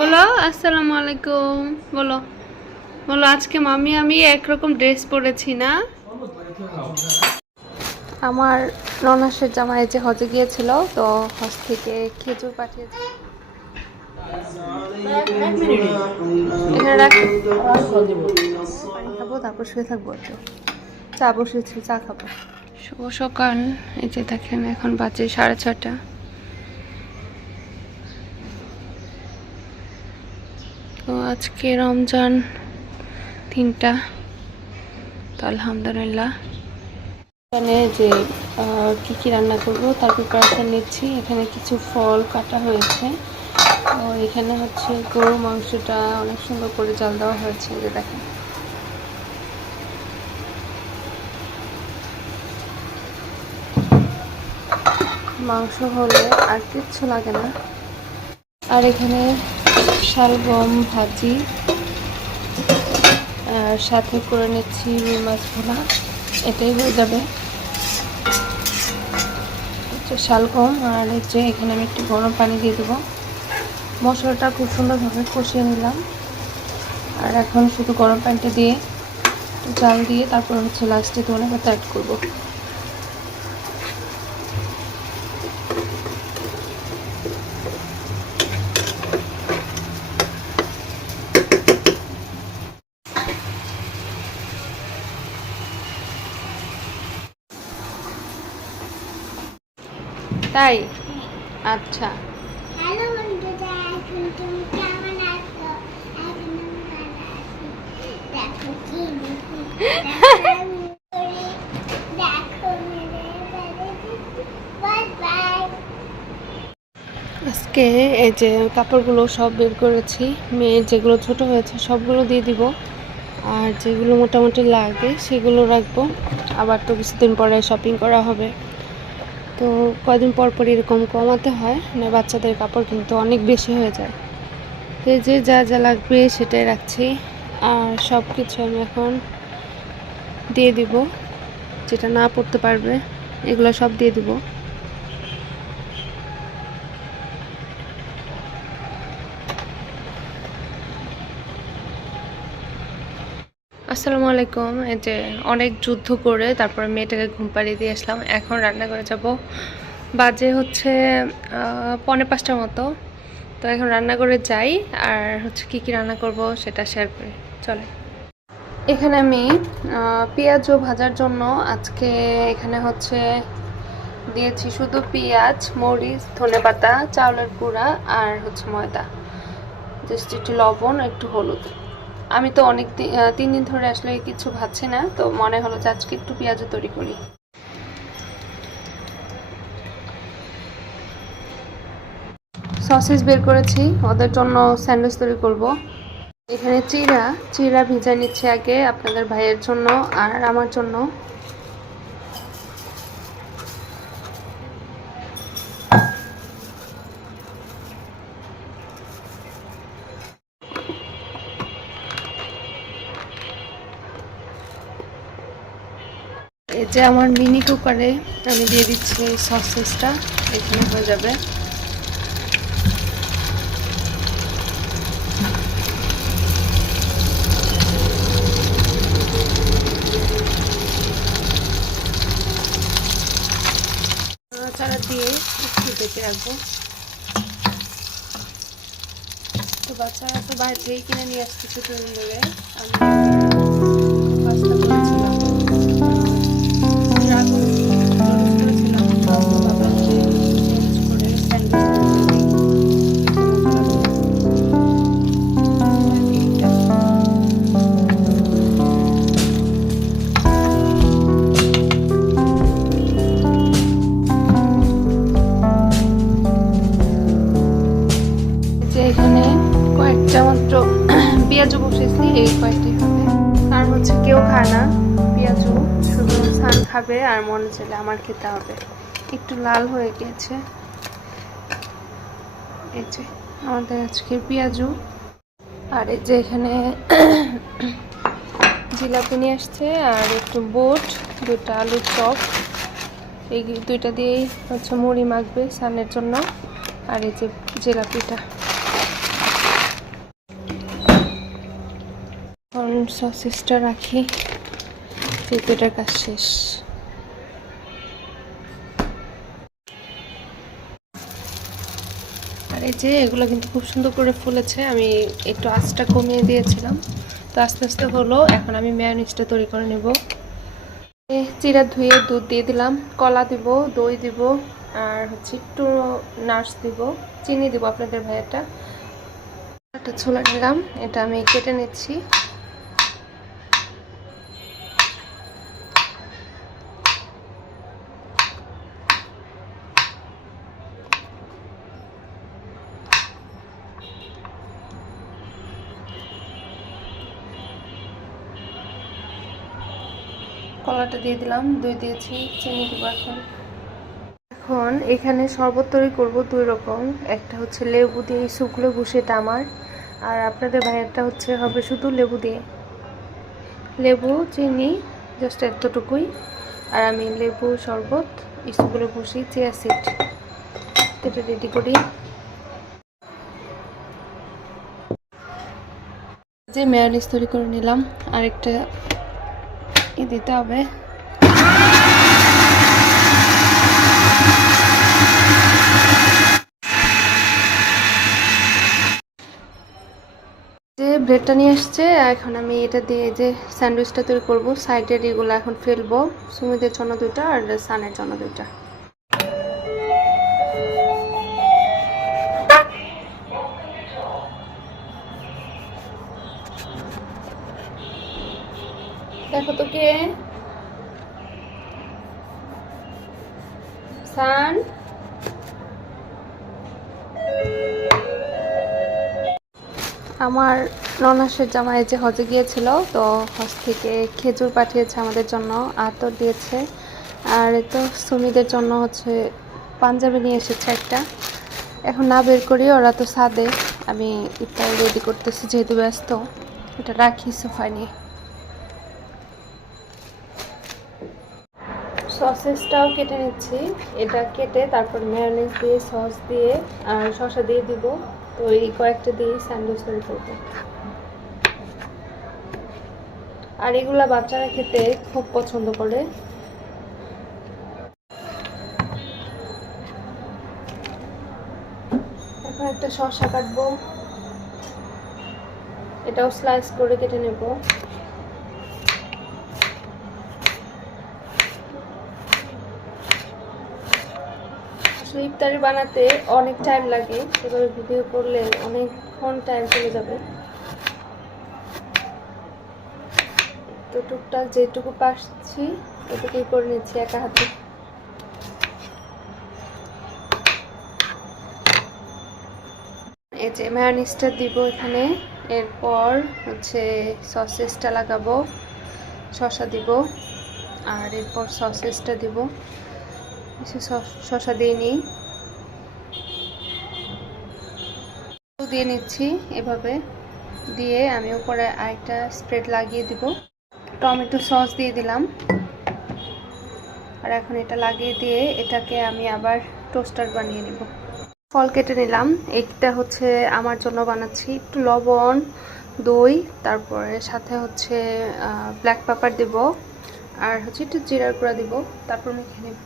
বলো আসসালামু আলাইকুম। বলো বলো আজকে মামি আমি একরকম ড্রেস পরেছি না। আমার ননাসের জামাই যে হজে গিয়েছিল, তো হজ থেকে খেজুর পাঠিয়েছে। এখানে রাখি, পানি খাবো তারপর শুয়ে থাকবো। একটু চা বসেছি, চা খাবো। শুভ সকাল। এই যে দেখেন এখন বাজে 6:30। তো আজকে রমজান 3টা, তো আলহামদুলিল্লাহ। এখানে যে কি রান্না করব তার প্রিপারেশন নিচ্ছি। এখানে কিছু ফল কাটা হয়েছে। তো এখানে হচ্ছে গরু মাংসটা অনেক সুন্দর করে জাল দেওয়া হয়েছে, যে দেখেন। মাংস হলে আর কিচ্ছু লাগে না। আর এখানে শালগম ভাজি, আর সাথে করে নিচ্ছি রুই মাছ ভোনা। এটাই হয়ে যাবে। শালগম আর এই যে এখানে আমি একটু গরম পানি দিয়ে দেবো। মশলাটা খুব সুন্দরভাবে কষিয়ে নিলাম। আর এখন শুধু গরম পানিটা দিয়ে জাল দিয়ে তারপর হচ্ছে লাস্টে ধনেপাতা অ্যাড করবো। তাই? আচ্ছা। হ্যালো বন্ধুরা, এখন তুমি কেমন আছো? এখন আমি ভালো আছি। দেখো কি দেখো মেরে বাই বাই। আজকে এই যে কাপড়গুলো সব বের করেছি। মেয়ের যেগুলো ছোট হয়েছে সবগুলো দিয়ে দিব, আর যেগুলো মোটামুটি লাগে সেগুলো রাখবো। আবার তো কিছুদিন পরে শপিং করা হবে, তো কয়দিন পর পর এরকম কমাতে হয় না। বাচ্চাদের কাপড় কিন্তু অনেক বেশি হয়ে যায়। তো এই যে যা যা লাগবে সেটাই রাখছি। আর সব কিছু আমি এখন দিয়ে দিব, যেটা না পড়তে পারবে এগুলো সব দিয়ে দিব। আসসালামু আলাইকুম। এই যে অনেক যুদ্ধ করে তারপরে মেয়েটাকে ঘুম পাড়িয়ে দিয়ে আসলাম। এখন রান্না করে যাব। বাজে হচ্ছে 4:45টার মতো। তো এখন রান্না করে যাই, আর হচ্ছে কি কি রান্না করব সেটা শেয়ার করি। চলে। এখানে আমি পেঁয়াজও ভাজার জন্য আজকে এখানে হচ্ছে দিয়েছি শুধু পেঁয়াজ, মরিচ, ধনেপাতা, চাউলের গুঁড়া আর হচ্ছে ময়দা, জাস্ট একটু লবণ, একটু হলুদ। আমি তো অনেক 3 দিন ধরে আসলে কিছু ভাবছি না, তো মনে হলো যে আজকে একটু পেঁয়াজও তৈরি করি। সসেস বের করেছি, ওদের জন্য স্যান্ডউইচ তৈরি করব। এখানে চিড়া চিড়া ভিজা নিচ্ছে আগে, আপনাদের ভাইয়ের জন্য আর আমার জন্য। এই যে আমার মিনি কুকারে আমি দিয়ে দিচ্ছি সসেসটা, এখানে হয়ে যাবে। নাড়াচাড়া দিয়ে একটু ঢেকে রাখবো। তো বাচ্চারা তো বাইরে থেকে কিনে নিয়ে আসছে কিছুদিন ধরে। আমি পাস্তা করেছিলাম, ড্রাগন নুডলস করেছিলাম, তো ভাবলাম যে চেঞ্জ করে স্যান্ডউইচ করে দিই। যে এখানে কয়েকটা মাত্র পেঁয়াজও বসেছি, এই কয়েকটাই হবে। আর হচ্ছে কেউ খায় না পেঁয়াজও, শুধু সান খাবে আর মনে চলে আমার খেতে হবে। একটু লাল হয়ে গিয়েছে। এই যে আমাদের আজকের পেঁয়াজু। আর এই যে এখানে জিলাপি নিয়ে আসছে, আর একটু বোট, 2টা আলুর চপ। এই 2টা দিয়েই হচ্ছে মুড়ি মাখবে সানের জন্য। আর এই যে জিলাপিটা। সসেসটা রাখি, যেহেতু এটার কাজ শেষ। আর এই যে এগুলো কিন্তু খুব সুন্দর করে ফুলেছে, আমি একটু আঁচটা কমিয়ে দিয়েছিলাম, তো আস্তে আস্তে হলো। এখন আমি মেয়োনিজটা তৈরি করে নেব। চিরা ধুয়ে দুধ দিয়ে দিলাম, কলা দিব, দই দিব, আর হচ্ছে একটু নাটস দিব, চিনি দিব আপনাদের ভাইয়াটা। একটা ছোলা নিলাম, এটা আমি কেটে নিচ্ছি। কলাটা দিয়ে দিলাম, দই দিয়েছি, চিনি দিব। এখন এখানে শরবত তৈরি করবো দুই রকম, একটা হচ্ছে লেবু দিয়ে শুকনো বসে, এটা আমার, আর আপনাদের ভাইয়েরটা হচ্ছে হবে শুধু লেবু দিয়ে। লেবু চিনি জাস্ট এতটুকুই, আর আমি লেবু শরবত ইসুগুলো বসি, চিয়া সিড, এটা রেডি করি। যে মেয়োনিজ তৈরি করে নিলাম, আরেকটা দিতে হবে। যে ব্রেডটা নিয়ে আসছে, এখন আমি এটা দিয়ে যে স্যান্ডউইচটা তৈরি করবো, সাইডের এগুলো এখন ফেলবো, সুমিদের জন্য দুইটা আর সানের জন্য দুইটা। দেখো তো কে সান। আমার ননাসের জামাই যে হজে গিয়েছিল, তো হজ থেকে খেজুর পাঠিয়েছে আমাদের জন্য, আতর দিয়েছে, আর তো সুমিদের জন্য হচ্ছে পাঞ্জাবি নিয়ে এসেছে একটা। এখন না বের করি, ওরা তো সাদে, আমি ইফতার রেডি করতেছি যেহেতু ব্যস্ত, এটা রাখি সোফায় নিয়ে। সসেসটাও কেটে নিচ্ছি, এটা কেটে তারপর মেয়োনিজ দিয়ে সস দিয়ে আর শসা দিয়ে দিব, তো এই কয়েকটা দিয়ে স্যান্ডউইচ তৈরি করবো। আর এগুলা বাচ্চারা খেতে খুব পছন্দ করে। এখন একটা শসা কাটবো, এটাও স্লাইস করে কেটে নেব। ইফতারি বানাতে অনেক টাইম লাগে, এভাবে ভিডিও করলে অনেকক্ষণ টাইম চলে যাবে। তো টুকটাক যেটুকু পারছি ওটুকুই করে নিচ্ছি একা হাতে। এই যে মেয়োনিজটা দিব এখানে, এরপর হচ্ছে সসেসটা লাগাবো, শসা দিব, আর এরপর সসেসটা দিব। শসা দিয়ে নিই, দিয়ে নিচ্ছি এভাবে, দিয়ে আমি উপরে আরেকটা স্প্রেড লাগিয়ে দিব। টমেটো সস দিয়ে দিলাম, আর এখন এটা লাগিয়ে দিয়ে এটাকে আমি আবার টোস্টার বানিয়ে নিব। ফল কেটে নিলাম, এইটা হচ্ছে আমার জন্য বানাচ্ছি। একটু লবণ, দই, তারপরে সাথে হচ্ছে ব্ল্যাক পেপার দিব, আর হচ্ছে একটু জিরার গুঁড়া দিব, তারপর মেখে নেব।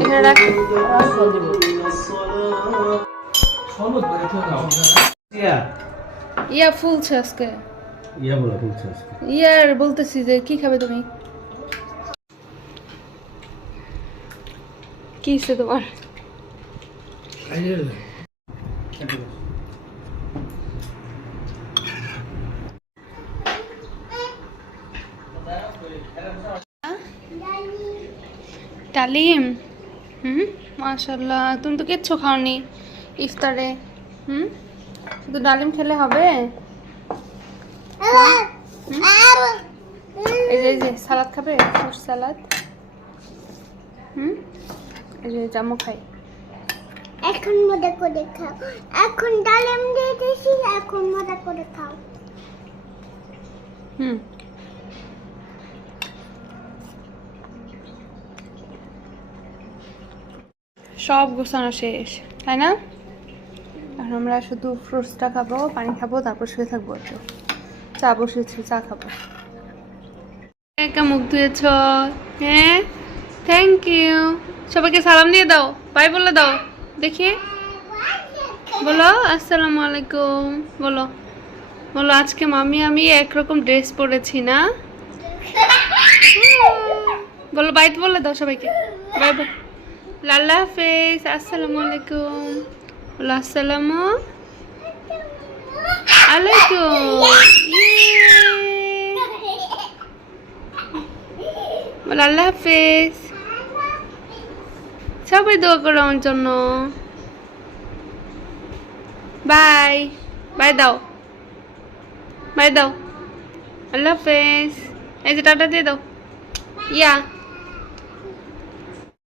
এখানে রাখ। ইয়া ফুলছে আজকে, ইয়ার বলতেছি যে কি খাবে তুমি, কি হচ্ছে তোমার? ডালিম, মাশাআল্লাহ, তুমি তো কিচ্ছু খাওনি ইফতারে। শুধু ডালিম খেলে হবে? এই যে সালাদ খাবে, ফ্রুট সালাদ। এই যে জামু খাই। এখন মজা করে খাও, এখন ডালিম দিয়ে দিয়েছি, এখন মজা করে খাও। সব গোছানো শেষ, তাই না? আর আমরা শুধু ফ্রুটসটা খাবো, পানি খাবো, তারপর শুয়ে থাকবো একটু। চা বসেছি, চা খাবো। একা মুখ ধুয়েছ? হ্যাঁ, থ্যাংক ইউ। সবাইকে সালাম দিয়ে দাও, বাই বলে দাও দেখি। বলো আসসালামু আলাইকুম। বলো বলো, আজকে মামি আমি একরকম ড্রেস পরেছি না? বলো বাই বলে দাও সবাইকে, বাই বাই। আল্লাহ হাফেজ, আসসালামু আলাইকুম। বলো আসসালামু আলাইকুম। বলো আল্লাহ হাফেজ। সবাই দোয়া করো আমার জন্য। বাই বাই দাও, বাই দাও। আল্লাহ হাফেজ। এই যে টাটা দিয়ে দাও। ইয়া